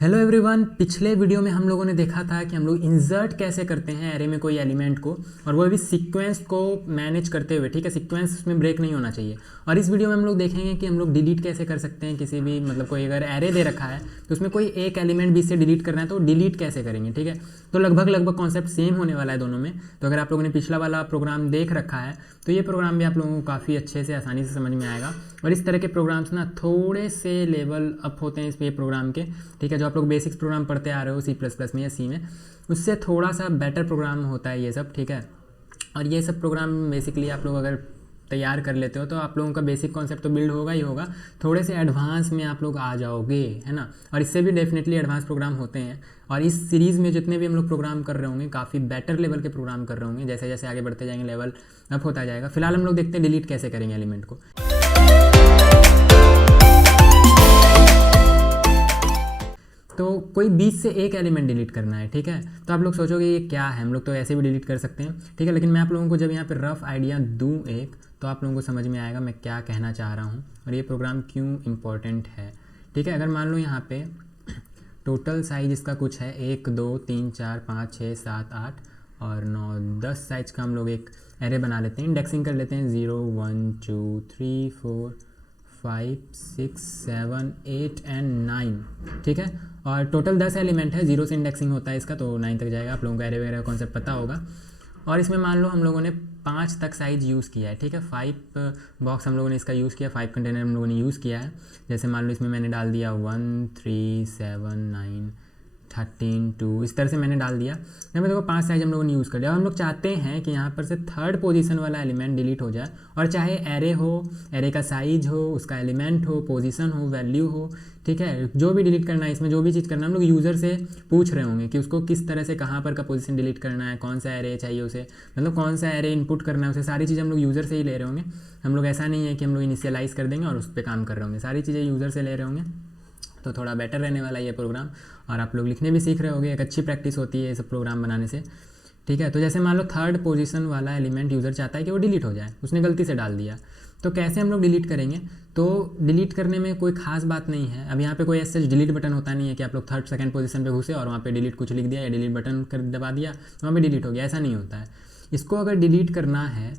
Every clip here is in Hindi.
Hello everyone. पिछले वीडियो में हम लोगों ने देखा था कि हम लोग इंसर्ट कैसे करते हैं एरे में कोई एलिमेंट को, और वो भी सीक्वेंस को मैनेज करते हुए। ठीक है, सीक्वेंस उसमें ब्रेक नहीं होना चाहिए। और इस वीडियो में हम लोग देखेंगे कि हम लोग डिलीट कैसे कर सकते हैं किसी भी, मतलब कोई अगर एरे दे रखा है तो उसमें कोई एक एलिमेंट भी से डिलीट करना है तो डिलीट कैसे करेंगे। ठीक है, तो लगभग कॉन्सेप्ट सेम होने वाला है दोनों में। तो अगर आप लोगों ने पिछला वाला प्रोग्राम देख रखा है तो ये प्रोग्राम भी आप लोगों को काफ़ी अच्छे से आसानी से समझ में आएगा। और इस तरह के प्रोग्राम्स ना थोड़े से लेवल अप होते हैं इस ये प्रोग्राम के। ठीक है, जो आप लोग बेसिक्स प्रोग्राम पढ़ते आ रहे हो C++ में या सी में, उससे थोड़ा सा बेटर प्रोग्राम होता है ये सब। ठीक है, और ये सब प्रोग्राम बेसिकली आप लोग अगर तैयार कर लेते हो तो आप लोगों का बेसिक कॉन्सेप्ट तो बिल्ड होगा ही होगा, थोड़े से एडवांस में आप लोग आ जाओगे, है ना। और इससे भी डेफिनेटली एडवांस प्रोग्राम होते हैं। और इस सीरीज़ में जितने भी हम लोग प्रोग्राम कर रहे होंगे काफ़ी बेटर लेवल के प्रोग्राम कर रहे होंगे। जैसे जैसे आगे बढ़ते जाएंगे लेवल अप होता जाएगा। फिलहाल हम लोग देखते हैं डिलीट कैसे करेंगे एलिमेंट को। तो कोई बीच से एक एलिमेंट डिलीट करना है। ठीक है, तो आप लोग सोचोगे ये क्या है, हम लोग तो ऐसे भी डिलीट कर सकते हैं। ठीक है, लेकिन मैं आप लोगों को जब यहाँ पे रफ आइडिया दूँ एक, तो आप लोगों को समझ में आएगा मैं क्या कहना चाह रहा हूँ और ये प्रोग्राम क्यों इम्पोर्टेंट है। ठीक है, अगर मान लो यहाँ पे टोटल साइज इसका कुछ है 1 2 3 4 5 6 7 8 और 9 10 साइज का हम लोग एक एरे बना लेते हैं। इंडेक्सिंग कर लेते हैं 0 1 2 3 4 5 6 7 8 एंड 9। ठीक है, और टोटल 10 एलिमेंट है, 0 से इंडेक्सिंग होता है इसका, तो 9 तक जाएगा। आप लोगों को एरे वगैरह कॉन्सेप्ट पता होगा। और इसमें मान लो हम लोगों ने 5 तक साइज यूज़ किया है। ठीक है, 5 बॉक्स हम लोगों ने इसका यूज़ किया, 5 कंटेनर हम लोगों ने यूज़ किया है। जैसे मान लो इसमें मैंने डाल दिया 1 3 7 9 13 2, इस तरह से मैंने डाल दिया। यहाँ पे देखो 5 साइज हम लोगों ने यूज़ कर लिया। और हम लोग चाहते हैं कि यहाँ पर से थर्ड पोजीशन वाला एलिमेंट डिलीट हो जाए, और चाहे एरे हो, एरे का साइज हो, उसका एलिमेंट हो, पोजीशन हो, वैल्यू हो। ठीक है, जो भी डिलीट करना है, इसमें जो भी चीज़ करना है, हम लोग यूज़र से पूछ रहे होंगे कि उसको किस तरह से कहाँ पर का पोजीशन डिलीट करना है, कौन सा एरे चाहिए उसे, मतलब कौन सा एरे इनपुट करना है उसे। सारी चीज़ें हम लोग यूज़र से ही ले रहे होंगे। हम लोग ऐसा नहीं है कि हम लोग इनिशियलाइज़ कर देंगे और उस पर काम कर रहे होंगे, सारी चीज़ें यूज़र से ले रहे होंगे। तो थोड़ा बेटर रहने वाला ये प्रोग्राम, और आप लोग लिखने भी सीख रहे होंगे। एक अच्छी प्रैक्टिस होती है ये सब प्रोग्राम बनाने से। ठीक है, तो जैसे मान लो थर्ड पोजीशन वाला एलिमेंट यूज़र चाहता है कि वो डिलीट हो जाए, उसने गलती से डाल दिया, तो कैसे हम लोग डिलीट करेंगे। तो डिलीट करने में कोई खास बात नहीं है। अब यहाँ पे कोई ऐसे डिलीट बटन होता नहीं है कि आप लोग थर्ड सेकंड पोजीशन पे घुसे और वहाँ पे डिलीट कुछ लिख दिया या डिलीट बटन कर दबा दिया वहाँ पे डिलीट हो गया, ऐसा नहीं होता है। इसको अगर डिलीट करना है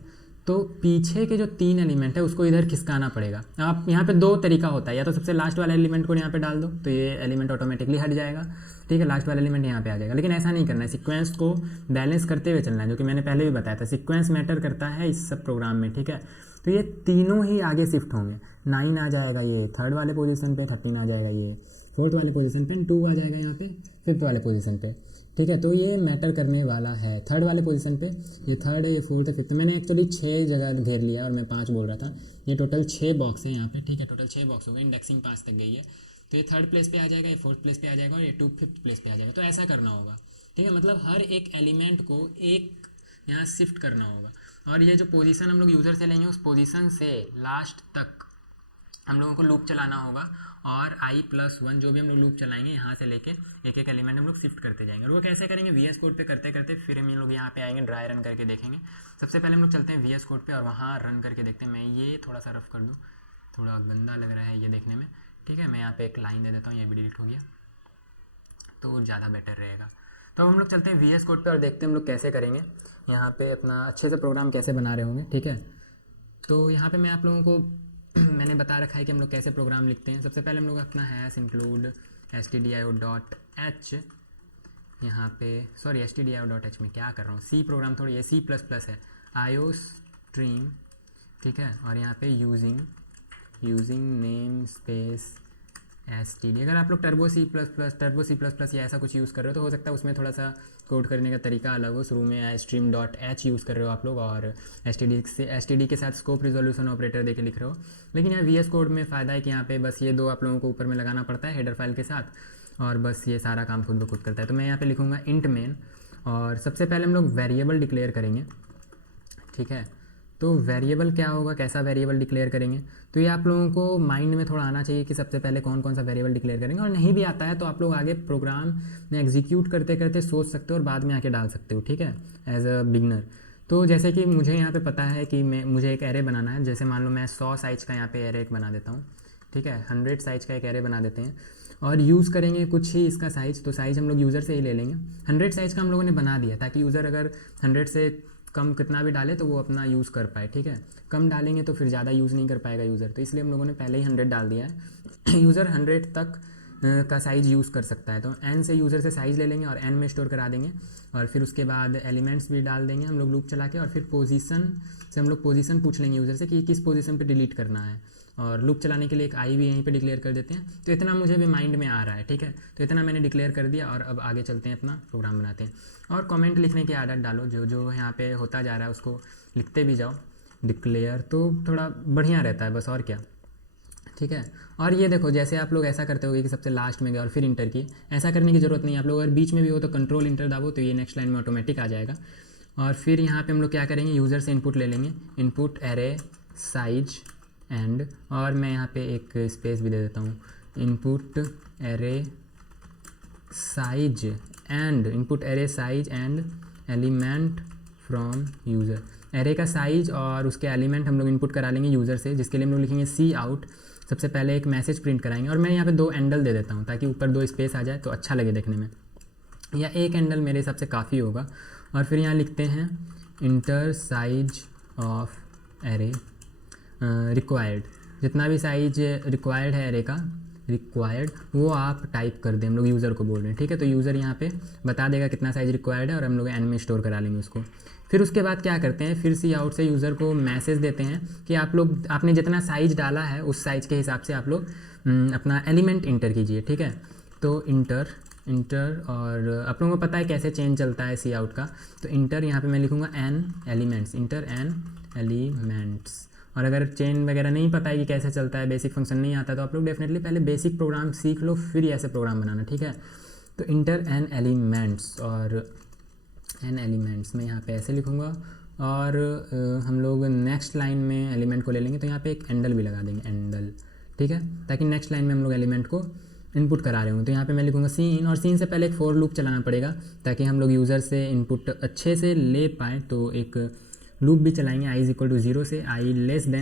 तो पीछे के जो 3 एलिमेंट है उसको इधर खिसकाना पड़ेगा। आप यहाँ पे 2 तरीका होता है, या तो सबसे लास्ट वाला एलिमेंट को यहाँ पे डाल दो तो ये एलिमेंट ऑटोमेटिकली हट जाएगा। ठीक है, लास्ट वाला एलिमेंट यहाँ पे आ जाएगा। लेकिन ऐसा नहीं करना है, सीक्वेंस को बैलेंस करते हुए चलना है, जो कि मैंने पहले भी बताया था। सीक्वेंस मैटर करता है इस सब प्रोग्राम में। ठीक है, तो ये तीनों ही आगे शिफ्ट होंगे। 9 आ जाएगा ये थर्ड वाले पोजीशन पे, 13 आ जाएगा ये फोर्थ वाले पोजीशन पे, 2 आ जाएगा यहाँ पे फिफ्थ वाले पोजीशन पे। ठीक है, तो ये मैटर करने वाला है थर्ड वाले पोजीशन पे। ये थर्ड है, ये फोर्थ है, फिफ्थ। मैंने एक्चुअली 6 जगह घेर लिया और मैं 5 बोल रहा था। ये टोटल 6 बॉक्स है यहाँ पे। ठीक है, टोटल 6 बॉक्स हो गए, इंडेक्सिंग 5 तक गई है। तो ये थर्ड प्लेस पे आ जाएगा, ये फोर्थ प्लेस पे आ जाएगा और ये 2 फिफ्थ प्लेस पे आ जाएगा। तो ऐसा करना होगा। ठीक है, मतलब हर एक एलिमेंट को एक यहाँ शिफ्ट करना होगा। और ये जो पोजीशन हम लोग यूज़र से लेंगे उस पोजीशन से लास्ट तक हम लोगों को लूप चलाना होगा। और i+1 जो भी हम लोग लूप चलाएंगे यहाँ से लेके एक एक एलिमेंट हम लोग शिफ्ट करते जाएंगे। और वो कैसे करेंगे, VS कोड पे करते करते फिर हम लोग यहाँ पे आएंगे, ड्राई रन करके देखेंगे। सबसे पहले हम लोग चलते हैं VS कोड पे और वहाँ रन करके देखते हैं। मैं ये थोड़ा सा रफ कर दूँ, थोड़ा गंदा लग रहा है ये देखने में। ठीक है, मैं यहाँ पे एक लाइन दे देता हूँ, ये भी डिलीट हो गया तो ज़्यादा बेटर रहेगा। तो हम लोग चलते हैं VS कोड पे और देखते हैं हम लोग कैसे करेंगे, यहाँ पे अपना अच्छे से प्रोग्राम कैसे बना रहे होंगे। ठीक है, तो यहाँ पे मैं आप लोगों को मैंने बता रखा है कि हम लोग कैसे प्रोग्राम लिखते हैं। सबसे पहले हम लोग अपना हैश इंक्लूड stdio.h, यहाँ पे सॉरी stdio.h में क्या कर रहा हूँ, सी प्रोग्राम थोड़ी ये C++ है, iostream। ठीक है, और यहाँ पे यूजिंग नेम स्पेस std। अगर आप लोग टर्बो C++ या ऐसा कुछ यूज़ कर रहे हो तो हो सकता है उसमें थोड़ा सा कोड करने का तरीका अलग हो। शुरू में stream.h यूज़ कर रहे हो आप लोग और std के साथ स्कोप रिजोल्यूशन ऑपरेटर देके लिख रहे हो। लेकिन यहाँ VS कोड में फ़ायदा है कि यहाँ पे बस ये 2 आप लोगों को ऊपर में लगाना पड़ता है हेडर फाइल के साथ, और बस ये सारा काम खुद ब खुद करता है। तो मैं यहाँ पे लिखूँगा इंट मेन, और सबसे पहले हम लोग वेरिएबल डिक्लेयर करेंगे। ठीक है, तो वेरिएबल क्या होगा, कैसा वेरिएबल डिक्लेयर करेंगे, तो ये आप लोगों को माइंड में थोड़ा आना चाहिए कि सबसे पहले कौन कौन सा वेरिएबल डिक्लेयर करेंगे। और नहीं भी आता है तो आप लोग आगे प्रोग्राम में एग्जीक्यूट करते करते सोच सकते हो और बाद में आके डाल सकते हो। ठीक है, एज अ बिगनर। तो जैसे कि मुझे यहाँ पे पता है कि मुझे एक एरे बनाना है। जैसे मान लो मैं 100 साइज का यहाँ पे एरे एक बना देता हूँ। ठीक है, 100 साइज का एक एरे बना देते हैं। और यूज़ करेंगे कुछ ही इसका साइज़, तो साइज़ हम लोग यूज़र से ही ले लेंगे। 100 साइज़ का हम लोगों ने बना दिया ताकि यूज़र अगर 100 से कम कितना भी डाले तो वो अपना यूज़ कर पाए, ठीक है। कम डालेंगे तो फिर ज़्यादा यूज़ नहीं कर पाएगा यूज़र, तो इसलिए हम लोगों ने पहले ही 100 डाल दिया है। यूज़र 100 तक का साइज़ यूज़ कर सकता है, तो n से यूज़र से साइज़ ले लेंगे और n में स्टोर करा देंगे, और फिर उसके बाद एलिमेंट्स भी डाल देंगे हम लोग लूप चला के, और फिर पोजीशन से हम लोग पोजीशन पूछ लेंगे यूज़र से कि किस पोजीशन पे डिलीट करना है, और लूप चलाने के लिए एक आई भी यहीं पे डिक्लेयर कर देते हैं। तो इतना मुझे भी माइंड में आ रहा है, ठीक है, तो इतना मैंने डिक्लेयर कर दिया, और अब आगे चलते हैं अपना प्रोग्राम बनाते हैं। और कमेंट लिखने की आदत डालो, जो जो यहाँ पे होता जा रहा है उसको लिखते भी जाओ, डिक्लेयर तो थोड़ा बढ़िया रहता है, बस और क्या, ठीक है। और ये देखो जैसे आप लोग ऐसा करते होगे कि सबसे लास्ट में गए और फिर इंटर किए, ऐसा करने की ज़रूरत नहीं है। आप लोग अगर बीच में भी हो तो कंट्रोल इंटर दाबो तो ये नेक्स्ट लाइन में ऑटोमेटिक आ जाएगा। और फिर यहाँ पे हम लोग क्या करेंगे, यूज़र से इनपुट ले लेंगे, इनपुट एरे साइज एंड, और मैं यहाँ पे एक स्पेस भी दे देता हूँ, input array size and, input array size and element from user. Array का साइज और उसके एलिमेंट हम लोग इनपुट करा लेंगे यूज़र से, जिसके लिए हम लोग लिखेंगे सी आउट। सबसे पहले एक मैसेज प्रिंट कराएंगे, और मैं यहाँ पे 2 एंडल दे देता हूँ ताकि ऊपर 2 स्पेस आ जाए तो अच्छा लगे देखने में, या एक एंडल मेरे हिसाब से काफ़ी होगा। और फिर यहाँ लिखते हैं inter size of array required, जितना भी साइज रिक्वायर्ड है एरे का, रिक्वायर्ड वो आप टाइप कर दें, हम लोग यूज़र को बोल रहे हैं, ठीक है। तो यूज़र यहाँ पे बता देगा कितना साइज़ रिक्वायर्ड है, और हम लोग एन में स्टोर करा लेंगे उसको। फिर उसके बाद क्या करते हैं, फिर सी आउट से यूज़र को मैसेज देते हैं कि आप लोग आपने जितना साइज़ डाला है उस साइज़ के हिसाब से आप लोग अपना एलिमेंट इंटर कीजिए, ठीक है। तो इंटर, और आप लोगों को पता है कैसे चेंज चलता है सी आउट का, तो इंटर यहाँ पे मैं लिखूँगा n elements, enter n elements. और अगर चेन वगैरह नहीं पता है कि कैसे चलता है, बेसिक फंक्शन नहीं आता, तो आप लोग डेफिनेटली पहले बेसिक प्रोग्राम सीख लो फिर ऐसे प्रोग्राम बनाना, ठीक है। तो इंटर एन एलिमेंट्स, और एन एलिमेंट्स में यहाँ पे ऐसे लिखूँगा, और हम लोग नेक्स्ट लाइन में एलिमेंट को ले लेंगे, तो यहाँ पे एक एंडल भी लगा देंगे, एंडल, ठीक है, ताकि नेक्स्ट लाइन में हम लोग एलिमेंट को इनपुट करा रहे हों। तो यहाँ पे मैं लिखूँगा सी इन, और सी इन से पहले एक फॉर लूप चलाना पड़ेगा ताकि हम लोग यूज़र से इनपुट अच्छे से ले पाएँ। तो एक लूप भी चलाएंगे i = 0 से i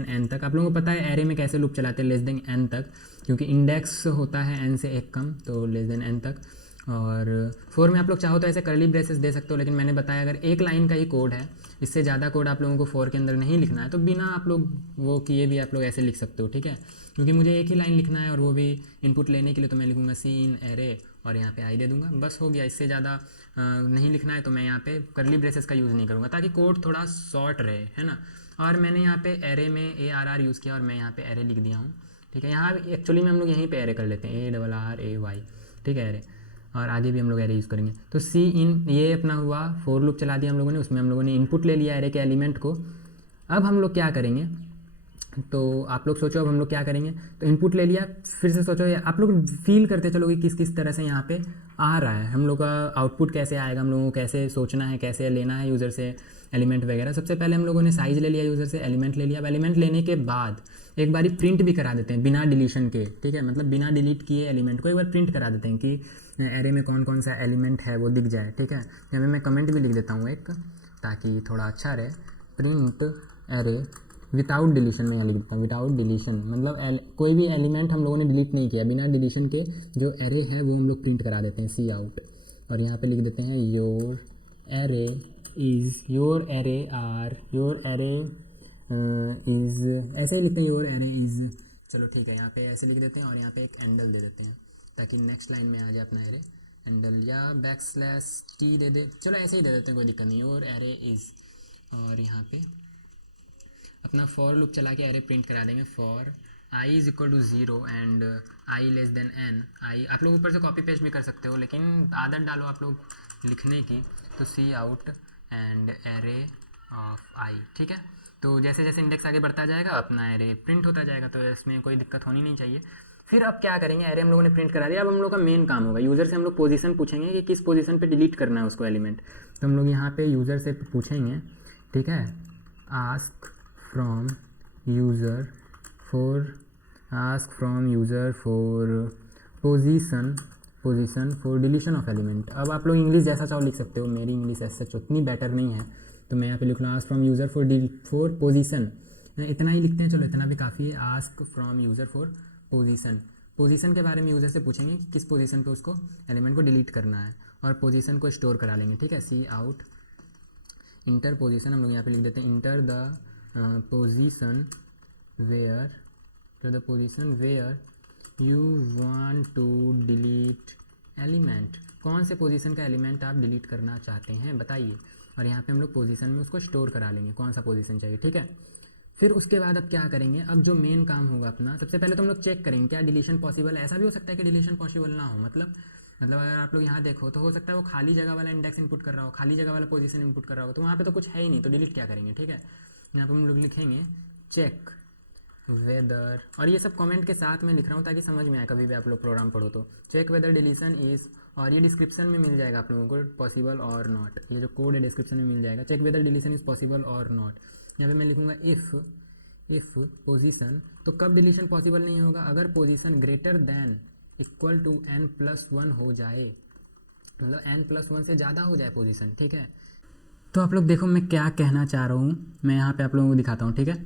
n तक। आप लोगों को पता है एरे में कैसे लूप चलाते हैं, n तक, क्योंकि इंडेक्स होता है n से एक कम, तो n तक। और फोर में आप लोग चाहो तो ऐसे कर्ली ब्रेसेस दे सकते हो, लेकिन मैंने बताया अगर एक लाइन का ही कोड है, इससे ज़्यादा कोड आप लोगों को फोर के अंदर नहीं लिखना है, तो बिना आप लोग वो किए भी आप लोग ऐसे लिख सकते हो, ठीक है। क्योंकि मुझे एक ही लाइन लिखना है और वो भी इनपुट लेने के लिए, तो मैं लिखूँगा सी इन एरे और यहाँ पे आई दे दूँगा, बस हो गया। इससे ज़्यादा नहीं लिखना है तो मैं यहाँ पे कर्ली ब्रेसेस का यूज़ नहीं करूँगा ताकि कोड थोड़ा शॉर्ट रहे, है ना। और मैंने यहाँ पे एरे में ARR यूज़ किया और मैं यहाँ पे एरे लिख दिया हूँ, ठीक है। यहाँ एक्चुअली में हम लोग यहीं पे एरे कर लेते हैं, ARRAY, ठीक है, एरे, और आगे भी हम लोग एरे यूज़ करेंगे। तो सी इन ये अपना हुआ, फोर लूप चला दिया हम लोगों ने, उसमें हम लोगों ने इनपुट ले लिया एरे के एलिमेंट को। अब हम लोग क्या करेंगे, तो आप लोग सोचो अब हम लोग क्या करेंगे। तो इनपुट ले लिया, फिर से सोचो, आप लोग फील करते चलोगे किस किस तरह से यहाँ पे आ रहा है, हम लोग का आउटपुट कैसे आएगा, हम लोगों को कैसे सोचना है, कैसे लेना है यूज़र से एलिमेंट वगैरह। सबसे पहले हम लोगों ने साइज़ ले लिया यूज़र से, एलिमेंट ले लिया। अब एलिमेंट लेने के बाद एक बारी प्रिंट भी करा देते हैं बिना डिलीशन के, ठीक है, मतलब बिना डिलीट किए एलिमेंट को एक बार प्रिंट करा देते हैं कि एरे में कौन कौन सा एलिमेंट है वो दिख जाए, ठीक है। यहाँ मैं कमेंट भी लिख देता हूँ एक, ताकि थोड़ा अच्छा रहे, प्रिंट एरे विदाउट डिलीशन। मैं यहाँ लिख देता हूँ विदाउट डिलीशन, मतलब कोई भी एलिमेंट हम लोगों ने डिलीट नहीं किया, बिना डिलीशन के जो एरे है वो हम लोग प्रिंट करा देते हैं, सी आउट। और यहाँ पे लिख देते हैं your array is, your array are, your array is, ऐसे ही लिखते हैं योर एरे इज़। चलो ठीक है, यहाँ पे ऐसे लिख देते हैं और यहाँ पे एक एंडल दे देते हैं ताकि नेक्स्ट लाइन में आ जाए अपना एरे एंडल, या \t दे दे, चलो ऐसे ही दे देते हैं, कोई दिक्कत नहीं, योर एरे इज़। और यहाँ पे अपना फॉर लूप चला के एरे प्रिंट करा देंगे, for i = 0 and i n। i आप लोग ऊपर से कॉपी पेस्ट भी कर सकते हो, लेकिन आदत डालो आप लोग लिखने की। तो cout and array of i, ठीक है। तो जैसे जैसे इंडेक्स आगे बढ़ता जाएगा अपना एरे प्रिंट होता जाएगा, तो इसमें कोई दिक्कत होनी नहीं चाहिए। फिर अब क्या करेंगे, एरे हम लोगों ने प्रिंट करा दिया, अब हम लोग का मेन काम होगा, यूज़र से हम लोग पोजीशन पूछेंगे कि किस पोजीशन पे डिलीट करना है उसको एलिमेंट। तो हम लोग यहाँ पे यूज़र से पूछेंगे, ठीक है, ask from user for position for deletion of element. अब आप लोग इंग्लिश जैसा चाहो लिख सकते हो, मेरी इंग्लिश ऐसा उतनी बेटर नहीं है, तो मैं यहाँ पे लिख लूँ ask from user for position, इतना ही लिखते हैं, चलो इतना भी काफ़ी है, ask from user for position. Position के बारे में यूज़र से पूछेंगे कि किस पोजीशन पे उसको एलिमेंट को डिलीट करना है, और पोजीशन को स्टोर करा लेंगे, ठीक है। सी आउट इंटर पोजीशन, हम लोग यहाँ पे लिख देते हैं enter the position where you want to delete element, कौन से पोजीशन का एलिमेंट आप डिलीट करना चाहते हैं बताइए, और यहाँ पे हम लोग पोजीशन में उसको स्टोर करा लेंगे कौन सा पोजीशन चाहिए, ठीक है। फिर उसके बाद अब क्या करेंगे, अब जो मेन काम होगा अपना, सबसे पहले तो हम लोग चेक करेंगे क्या डिलीशन पॉसिबल है। ऐसा भी हो सकता है कि डिलीशन पॉसिबल ना हो, मतलब अगर आप लोग यहाँ देखो तो हो सकता है वो खाली जगह वाला इंडेक्स इनपुट कर रहा हो, खाली जगह वाला पोजीशन इनपुट कर रहा हो, तो वहाँ पे तो कुछ है ही नहीं, तो डिलीट क्या करेंगे, ठीक है। यहाँ पे हम लोग लिखेंगे चेक वेदर, और ये सब कमेंट के साथ में लिख रहा हूँ ताकि समझ में आए कभी भी आप लोग प्रोग्राम पढ़ो तो। चेक वेदर डिलीशन इज़, और ये डिस्क्रिप्शन में मिल जाएगा आप लोगों को, पॉसिबल और नॉट, ये जो कोड है डिस्क्रिप्शन में मिल जाएगा। Check whether deletion is possible और नॉट, यहाँ पे मैं लिखूँगा इफ़ पोजीशन, तो कब डिलीशन पॉसिबल नहीं होगा, अगर position greater than equal to n+1 हो जाए, मतलब n+1 से ज़्यादा हो जाए पोजीशन, ठीक है। तो आप लोग देखो मैं क्या कहना चाह रहा हूँ, मैं यहाँ पे आप लोगों को दिखाता हूँ, ठीक है।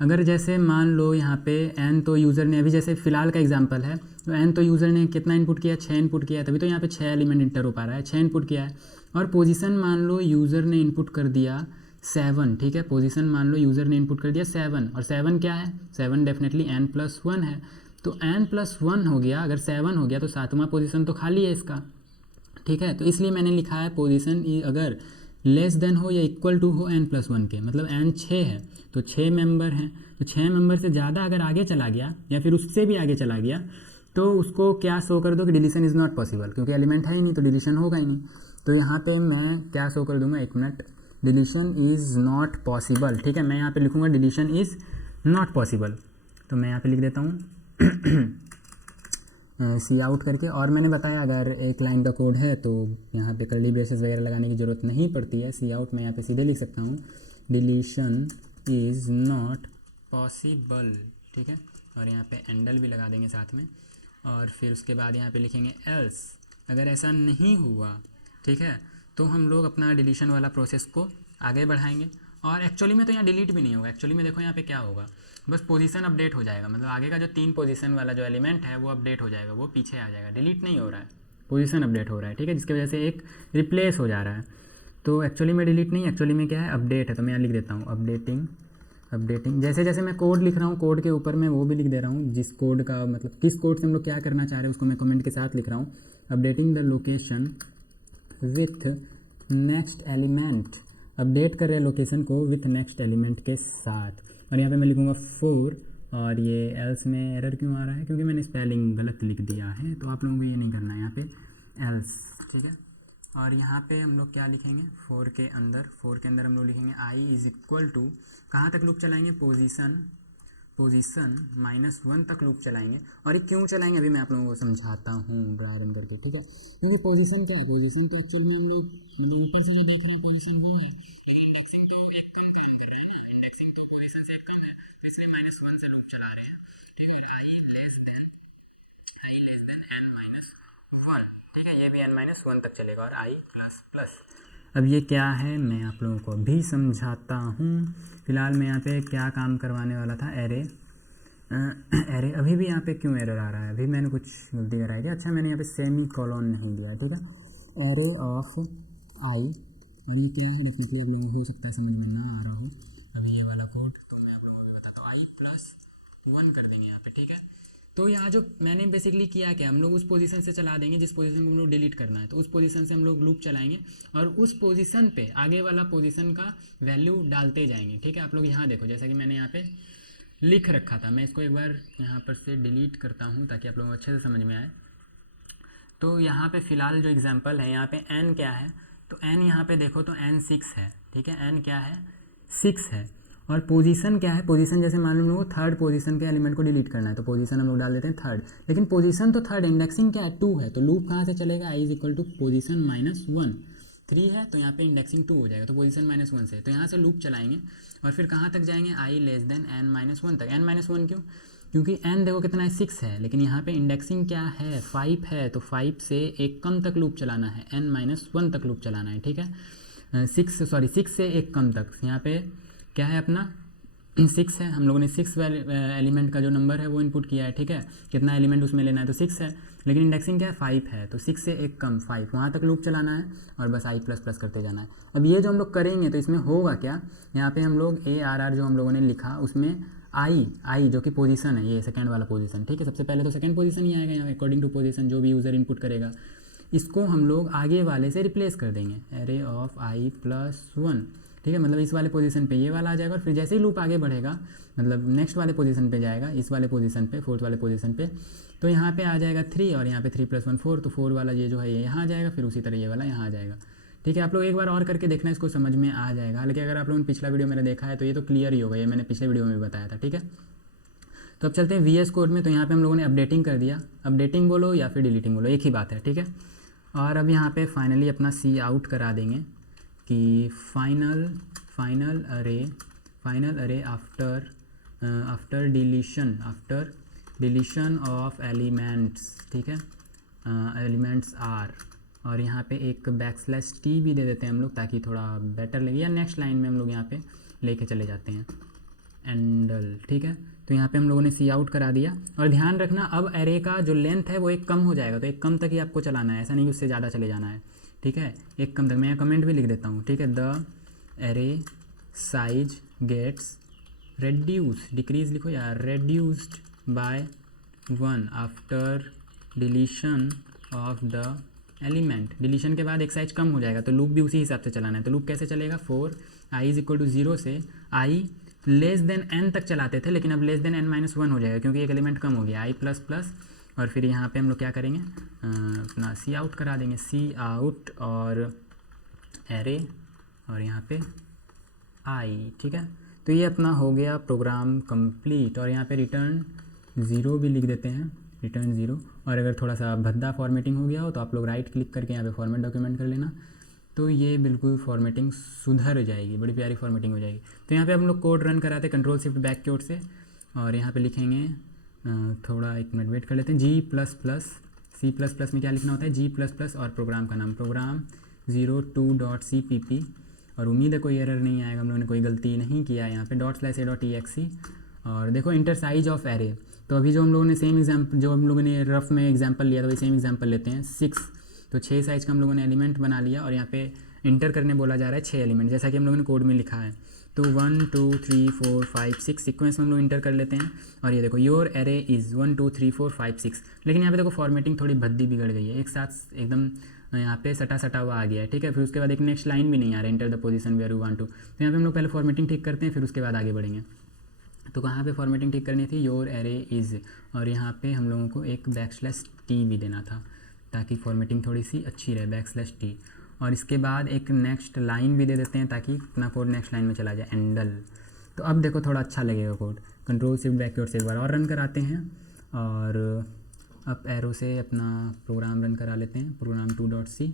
अगर जैसे मान लो यहाँ पे n तो यूज़र ने, अभी जैसे फ़िलहाल का एग्जांपल है, तो n तो यूज़र ने कितना इनपुट किया, 6 इनपुट किया है, तभी तो यहाँ पे 6 एलिमेंट इंटर हो पा रहा है, 6 इनपुट किया है। और पोजीशन मान लो यूज़र ने इनपुट कर दिया 7, ठीक है। पोजीशन मान लो यूज़र ने इनपुट कर दिया 7, और 7 क्या है, 7 डेफिनेटली n+1 है, तो n+1 हो गया, अगर 7 हो गया तो 7वां पोजीशन तो खाली है इसका, ठीक है। तो इसलिए मैंने लिखा है पोजीशन अगर लेस देन हो या इक्वल टू हो n+1 के, मतलब n 6 है तो 6 मेंबर हैं, तो 6 मेंबर से ज़्यादा अगर आगे चला गया या फिर उससे भी आगे चला गया तो उसको क्या शो कर दो कि डिलीशन इज़ नॉट पॉसिबल, क्योंकि एलिमेंट है ही नहीं तो डिलीशन होगा ही नहीं। तो यहाँ पे मैं क्या शो कर दूंगा, एक minute, deletion is not possible, ठीक है। मैं यहाँ पे लिखूँगा डिलीशन इज़ नॉट पॉसिबल, तो मैं यहाँ पे लिख देता हूँ सी आउट करके, और मैंने बताया अगर एक लाइन का कोड है तो यहाँ पे कर्ली ब्रेसेस वगैरह लगाने की ज़रूरत नहीं पड़ती है। सी आउट मैं यहाँ पे सीधे लिख सकता हूँ डिलीशन इज़ नॉट पॉसिबल, ठीक है, और यहाँ पे एंडल भी लगा देंगे साथ में, और फिर उसके बाद यहाँ पे लिखेंगे एल्स, अगर ऐसा नहीं हुआ, ठीक है, तो हम लोग अपना डिलीशन वाला प्रोसेस को आगे बढ़ाएंगे। और एक्चुअली में तो यहाँ डिलीट भी नहीं होगा, एक्चुअली में देखो यहाँ पे क्या होगा, बस पोजीशन अपडेट हो जाएगा, मतलब आगे का जो 3 पोजीशन वाला जो एलिमेंट है वो अपडेट हो जाएगा, वो पीछे आ जाएगा, डिलीट नहीं हो रहा है, पोजीशन अपडेट हो रहा है, ठीक है, जिसकी वजह से एक रिप्लेस हो जा रहा है। तो एक्चुअली में डिलीट नहीं, एक्चुअली में क्या है, अपडेट है, तो मैं यहाँ लिख देता हूँ अपडेटिंग। जैसे जैसे मैं कोड लिख रहा हूँ, कोड के ऊपर मैं वो भी लिख दे रहा हूँ जिस कोड का, मतलब किस कोड से हम लोग क्या करना चाह रहे हैं उसको मैं कमेंट के साथ लिख रहा हूँ। Updating the location with next element, update कर रहे हैं लोकेशन को विथ नेक्स्ट एलिमेंट के साथ, और यहाँ पे मैं लिखूँगा 4, और ये एल्स में एरर क्यों आ रहा है, क्योंकि मैंने स्पेलिंग गलत लिख दिया है, तो आप लोगों को ये नहीं करना है, यहाँ पे एल्स, ठीक है। और यहाँ पे हम लोग क्या लिखेंगे, 4 के अंदर हम लोग लिखेंगे आई इज़ इक्वल टू, कहाँ तक लूप चलाएंगे, पोजीशन -1 तक लूप चलाएंगे। और ये क्यों चलाएंगे अभी मैं आप लोगों को समझाता हूँ बड़ा रन करके, ठीक है। क्योंकि पोजीशन क्या है, पोजीशन तो एक्चुअल में हम लोग ऊपर से जो देख रहे हैं पोजीशन वो है, लेकिन इंडेक्सिंग तो एक कम काम कर रहे हैं ना, इंडेक्सिंग तो पोजीशन से एक कम है, तो इसलिए -1 से लूप चला रहे हैं, ठीक है। आई लेस देन n-1, ठीक है, ये भी n-1 तक चलेगा, और आई प्लस। अब ये क्या है मैं आप लोगों को भी समझाता हूँ। फिलहाल मैं यहाँ पे क्या काम करवाने वाला था, एरे अभी भी यहाँ पे क्यों एरर आ रहा है, अभी मैंने कुछ गलती कराई थी, अच्छा मैंने यहाँ पे सेमीकोलन नहीं दिया, ठीक है। एरे ऑफ आई, और ये क्या है डेफिनेटली आप लोगों को हो सकता है समझ में ना आ रहा हो अभी ये वाला कोड, तो मैं आप लोगों को भी बताता हूँ। i+1 कर देंगे यहाँ पे, ठीक है। तो यहाँ जो मैंने बेसिकली किया क्या, हम लोग उस पोजीशन से चला देंगे जिस पोजीशन को हम लोग डिलीट करना है, तो उस पोजीशन से हम लोग लूप चलाएंगे और उस पोजीशन पे आगे वाला पोजीशन का वैल्यू डालते जाएंगे, ठीक है। आप लोग यहाँ देखो, जैसा कि मैंने यहाँ पे लिख रखा था, मैं इसको एक बार यहाँ पर से डिलीट करता हूँ ताकि आप लोगों को अच्छे से समझ में आए। तो यहाँ पे फ़िलहाल जो एग्जांपल है, यहाँ पे n क्या है, तो n यहाँ पे देखो तो n 6 है, ठीक है, n क्या है 6 है। और पोजीशन क्या है, पोजीशन जैसे मान लो हम लोग को थर्ड पोजीशन के एलिमेंट को डिलीट करना है, तो पोजीशन हम लोग डाल देते हैं थर्ड, लेकिन पोजीशन तो थर्ड, इंडेक्सिंग क्या है 2 है, तो लूप कहाँ से चलेगा, i is equal to position -1, 3 है तो यहाँ पे इंडेक्सिंग 2 हो जाएगा, तो पोजीशन -1 से, तो यहाँ से लूप चलाएंगे और फिर कहाँ तक जाएंगे, i लेस देन n-1 तक। n-1 क्यों, क्योंकि n देखो कितना है 6 है, लेकिन यहाँ पे इंडेक्सिंग क्या है 5 है, तो 5 से एक कम तक लूप चलाना है, n-1 तक लूप चलाना है, ठीक है। 6 से एक कम तक, यहाँ पे क्या है अपना 6 है, हम लोगों ने 6 एलिमेंट का जो नंबर है वो इनपुट किया है, ठीक है, कितना एलिमेंट उसमें लेना है तो 6 है, लेकिन इंडेक्सिंग क्या है 5 है, तो 6 से एक कम 5, वहाँ तक लूप चलाना है और बस i प्लस प्लस करते जाना है। अब ये जो हम लोग करेंगे तो इसमें होगा क्या, यहाँ पे हम लोग ARR जो हम लोगों ने लिखा उसमें आई जो कि पोजीशन है, ये सेकंड वाला पोजीशन, ठीक है, सबसे पहले तो सेकंड पोजीशन ही आएगा यहाँ अकॉर्डिंग टू पोजीशन जो भी यूज़र इनपुट करेगा, इसको हम लोग आगे वाले से रिप्लेस कर देंगे एरे ऑफ i प्लस 1, ठीक है, मतलब इस वाले पोजीशन पे ये वाला आ जाएगा और फिर जैसे ही लूप आगे बढ़ेगा मतलब नेक्स्ट वाले पोजीशन पे जाएगा, इस वाले पोजीशन पे, फोर्थ वाले पोजीशन पे, तो यहाँ पे आ जाएगा 3 और यहाँ पे 3 + 1 4, तो 4 वाला ये जो है ये यहाँ आ जाएगा, फिर उसी तरह ये वाला यहाँ आ जाएगा, ठीक है। आप लोग एक बार और करके देखना, इसको समझ में आ जाएगा। हालांकि अगर आप लोगों ने पिछला वीडियो मेरा देखा है तो ये तो क्लियर ही होगा, ये मैंने पिछले वीडियो में भी बताया था, ठीक है। तो अब चलते हैं VS कोड में। तो यहाँ पे हम लोगों ने अपडेटिंग कर दिया, अपडेटिंग बोलो या फिर डिलीटिंग बोलो, एक ही बात है, ठीक है। और अब यहाँ पे फाइनली अपना सी आउट करा देंगे कि फाइनल अरे आफ्टर डिलीशन ऑफ एलिमेंट्स, ठीक है, एलिमेंट्स आर, और यहाँ पे एक \t भी दे देते हैं हम लोग ताकि थोड़ा बेटर लगे, या नेक्स्ट लाइन में हम लोग यहाँ पे लेके चले जाते हैं एंडल, ठीक है। तो यहाँ पे हम लोगों ने सी आउट करा दिया, और ध्यान रखना अब एरे का जो लेंथ है वो एक कम हो जाएगा, तो एक कम तक ही आपको चलाना है, ऐसा नहीं कि उससे ज़्यादा चले जाना है, ठीक है, एक कम तक। मैं यहाँ कमेंट भी लिख देता हूँ, ठीक है, the array size gets reduce, decrease लिखो यार, reduced by 1 after deletion of the element. Deletion के बाद एक साइज कम हो जाएगा, तो लूप भी उसी हिसाब से चलाना है। तो लूप कैसे चलेगा, 4 i = 0 से i n तक चलाते थे, लेकिन अब n-1 हो जाएगा क्योंकि एक एलिमेंट कम हो गया, i प्लस प्लस, और फिर यहाँ पे हम लोग क्या करेंगे, अपना सी आउट करा देंगे, सी आउट और एरे और यहाँ पे i, ठीक है। तो ये अपना हो गया प्रोग्राम कंप्लीट, और यहाँ पे रिटर्न 0 भी लिख देते हैं, रिटर्न 0। और अगर थोड़ा सा भद्दा फॉर्मेटिंग हो गया हो तो आप लोग राइट क्लिक करके यहाँ पे फॉर्मेट डॉक्यूमेंट कर लेना, तो ये बिल्कुल फॉर्मेटिंग सुधर जाएगी, बड़ी प्यारी फॉर्मेटिंग हो जाएगी। तो यहाँ पे हम लोग कोड रन कराते हैं Ctrl+Shift बैक से, और यहाँ पे लिखेंगे, थोड़ा 1 मिनट वेट कर लेते हैं, C++ में क्या लिखना होता है, G++ और प्रोग्राम का नाम, प्रोग्राम 02.cpp, और उम्मीद है कोई एरर नहीं आएगा, हम लोगों ने कोई गलती नहीं किया है। यहाँ पे ./a.exe, और देखो इंटर साइज ऑफ एरे। तो अभी जो हम लोगों ने सेम एग्जाम्पल, जो हम लोगों ने रफ में एग्जाम्पल लिया था वही सेम एग्जाम्पल लेते हैं, 6, तो 6 साइज़ का हम लोगों ने एलिमेंट बना लिया, और यहाँ पे इंटर करने बोला जा रहा है 6 एलिमेंट, जैसा कि हम लोगों ने कोड में लिखा है। तो 1 2 3 4 5 6 सीक्वेंस में हम लोग इंटर कर लेते हैं, और ये देखो योर एरे इज़ 1 2 3 4 5 6, लेकिन यहाँ पे देखो फॉर्मेटिंग थोड़ी भद्दी बिगड़ गई है, एक साथ एकदम यहाँ पे सटा हुआ आ गया है, ठीक है। फिर उसके बाद एक नेक्स्ट लाइन भी नहीं आ रहा है, enter the position where you want to. तो यहाँ पे हम लोग पहले फॉर्मेटिंग ठीक करते हैं, फिर उसके बाद आगे बढ़ेंगे। तो कहाँ पे फॉर्मेटिंग ठीक करनी थी, योर एरे इज़, और यहाँ पे हम लोगों को एक \t भी देना था ताकि फॉर्मेटिंग थोड़ी सी अच्छी रहे, \t, और इसके बाद एक नेक्स्ट लाइन भी दे देते हैं ताकि अपना कोड नेक्स्ट लाइन में चला जाए, एंडल। तो अब देखो थोड़ा अच्छा लगेगा कोड। Ctrl+Shift बैक से एक बार और रन कराते हैं, और अप एरो से अपना प्रोग्राम रन करा लेते हैं, प्रोग्राम 2.c,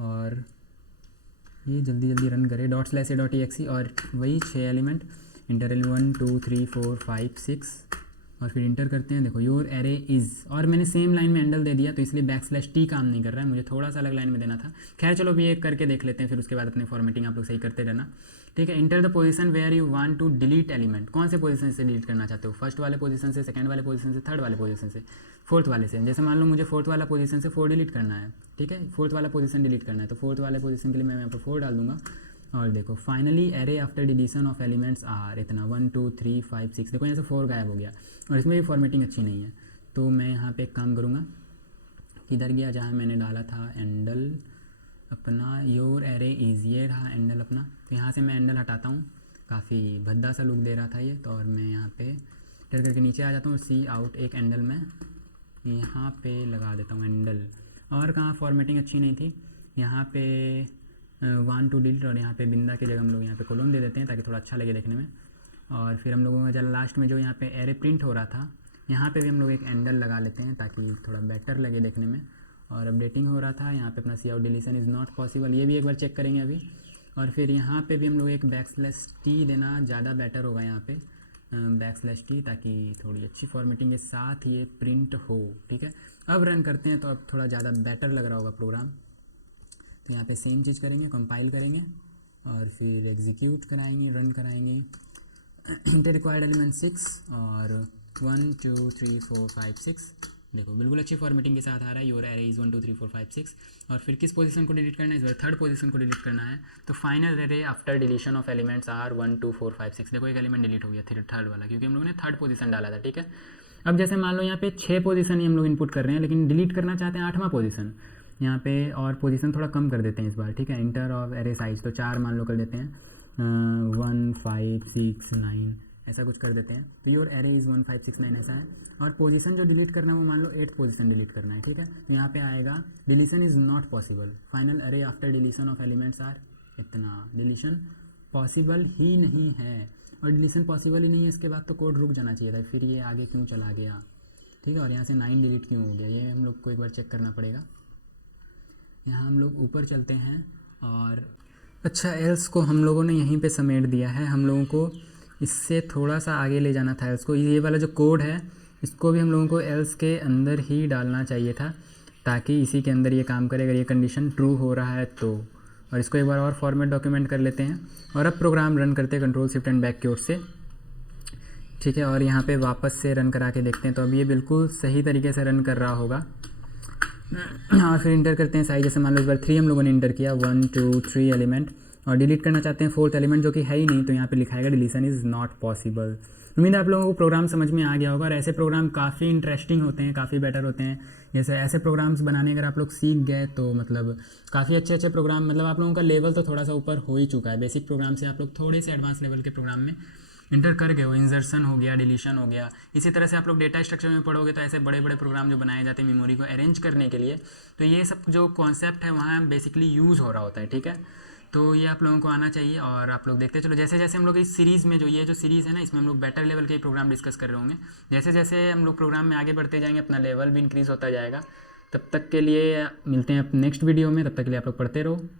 और ये जल्दी रन करे, ./a.exe, और वही 6 एलिमेंट, इंटर 1 2 3 4 5 6, और फिर इंटर करते हैं। देखो योर एरे इज़, और मैंने सेम लाइन में एंडल दे दिया, तो इसलिए \t काम नहीं कर रहा है, मुझे थोड़ा सा अलग लाइन में देना था। खैर चलो अभी एक करके देख लेते हैं, फिर उसके बाद अपनी फॉर्मेटिंग आप लोग सही करते रहना, ठीक है। Enter the position where you want to delete element, कौन से पोजीशन से डिलीट करना चाहते हो, फर्स्ट वाले पोजीशन से, सेकंड वाले पोजीशन से, थर्ड वाले पोजीशन से, फोर्थ वाले से। जैसे मान लो मुझे फोर्थ वाला पोजीशन से 4 डिलीट करना है, ठीक है, फोर्थ वाला पोजीशन डिलीट करना है, तो फोर्थ वाले पोजीशन के लिए मैं यहाँ पर 4 डाल दूंगा। और देखो finally array after deletion of elements are, इतना 1 2 3 5 6, देखो यहाँ से 4 गायब हो गया, और इसमें भी फॉर्मेटिंग अच्छी नहीं है। तो मैं यहाँ पे एक काम करूँगा, किधर गया, जहाँ मैंने डाला था एंडल अपना, योर एरे इज़, ये रहा एंडल अपना। तो यहाँ से मैं एंडल हटाता हूँ, काफ़ी भद्दा सा लुक दे रहा था ये, तो और मैं यहाँ पे टर करके नीचे आ जाता हूँ, सी आउट एक एंडल में यहाँ पे लगा देता हूँ एंडल। और कहाँ फॉर्मेटिंग अच्छी नहीं थी, यहाँ पे 1 2 डिलीट, और यहाँ पे बिंदा की जगह हम लोग यहाँ पे कोलोन दे देते हैं ताकि थोड़ा अच्छा लगे देखने में। और फिर हम लोगों का जब लास्ट में जो यहाँ पे एरे प्रिंट हो रहा था, यहाँ पे भी हम लोग एक एंडल लगा लेते हैं ताकि थोड़ा बेटर लगे देखने में। और अपडेटिंग हो रहा था, यहाँ पे अपना cout deletion is not possible, ये भी एक बार चेक करेंगे अभी। और फिर यहाँ पे भी हम लोग एक \t देना ज़्यादा बेटर होगा, यहाँ पे \t, ताकि थोड़ी अच्छी फॉर्मेटिंग के साथ ये प्रिंट हो, ठीक है। अब रन करते हैं तो अब थोड़ा ज़्यादा बेटर लग रहा होगा प्रोग्राम। तो यहाँ पे सेम चीज़ करेंगे, कंपाइल करेंगे और फिर एग्जीक्यूट कराएंगे, रन कराएंगे। इंटर रिक्वायर्ड एलिमेंट 6 और 1 2 3 4 5 6। देखो बिल्कुल अच्छी फॉर्मेटिंग के साथ आ रहा है, योर एरे इज़ 1 2 3 4 5 6। और फिर किस पोजीशन को डिलीट करना है, इस बार थर्ड पोजीशन को डिलीट करना है। तो final array after deletion of elements are 1 2 4 5 6। देखो एक एलिमेंट डिलीट हो गया थर्ड वाला, क्योंकि हम लोगों ने थर्ड पोजीशन डाला था, ठीक है। अब जैसे मान लो यहाँ पे 6 पोजीशन ही हम लोग इनपुट कर रहे हैं, लेकिन डिलीट करना चाहते हैं 8वां पोजीशन यहाँ पे, और पोजीशन थोड़ा कम कर देते हैं इस बार, ठीक है। इंटर ऑफ एरे साइज तो 4 मान लो कर देते हैं, 1 5 6 9 ऐसा कुछ कर देते हैं। तो योर एरे इज़ 1 5 6 9 ऐसा है। और पोजीशन जो डिलीट करना है वो मान लो 8th पोजीशन डिलीट करना है, ठीक है। तो यहाँ पे आएगा deletion is not possible, final array after deletion of elements are इतना। डिलीशन पॉसिबल ही नहीं है, और डिलीशन पॉसिबल ही नहीं है, इसके बाद तो कोड रुक जाना चाहिए था, फिर ये आगे क्यों चला गया, ठीक है। और यहाँ से 9 डिलीट क्यों हो गया, ये हम लोग को एक बार चेक करना पड़ेगा। यहाँ हम लोग ऊपर चलते हैं और अच्छा, एल्स को हम लोगों ने यहीं पे समेट दिया है। हम लोगों को इससे थोड़ा सा आगे ले जाना था एल्स को। ये वाला जो कोड है इसको भी हम लोगों को एल्स के अंदर ही डालना चाहिए था, ताकि इसी के अंदर ये काम करे अगर ये कंडीशन ट्रू हो रहा है तो। और इसको एक बार और फॉर्मेट डॉक्यूमेंट कर लेते हैं, और अब प्रोग्राम रन करते हैं कंट्रोल शिफ्ट एंड बैक की ओर से, ठीक है। और यहाँ पे वापस से रन करा के देखते हैं, तो अब ये बिल्कुल सही तरीके से रन कर रहा होगा। और फिर इंटर करते हैं साइज, जैसे मान लो इस बार 3 हम लोगों ने इंटर किया, 1 2 3 एलिमेंट, और डिलीट करना चाहते हैं 4th एलिमेंट जो कि है ही नहीं, तो यहाँ पे लिखाएगा डिलीशन इज़ नॉट पॉसिबल। उम्मीद है आप लोगों को प्रोग्राम समझ में आ गया होगा। और ऐसे प्रोग्राम काफ़ी इंटरेस्टिंग होते हैं, काफ़ी बेटर होते हैं। जैसे ऐसे प्रोग्राम्स बनाने अगर आप लोग सीख गए तो मतलब काफ़ी अच्छे अच्छे प्रोग्राम, मतलब आप लोगों का लेवल तो थोड़ा सा ऊपर हो ही चुका है। बेसिक प्रोग्राम से आप लोग थोड़े से एडवांस लेवल के प्रोग्राम में इंटर कर गए हो। इंसर्शन हो गया, डिलीशन हो गया। इसी तरह से आप लोग डेटा स्ट्रक्चर में पढ़ोगे तो ऐसे बड़े बड़े प्रोग्राम जो बनाए जाते हैं मेमोरी को अरेंज करने के लिए, तो ये सब जो कॉन्सेप्ट है वहाँ बेसिकली यूज़ हो रहा होता है, ठीक है। तो ये आप लोगों को आना चाहिए। और आप लोग देखते चलो, जैसे जैसे हम लोग इस सीरीज़ में, जो ये जो सीरीज़ है ना, इसमें हम लोग बेटर लेवल के प्रोग्राम डिस्कस कर रहे होंगे। जैसे जैसे हम लोग प्रोग्राम में आगे बढ़ते जाएंगे अपना लेवल भी इंक्रीज़ होता जाएगा। तब तक के लिए मिलते हैं नेक्स्ट वीडियो में, तब तक के लिए आप लोग पढ़ते रहो।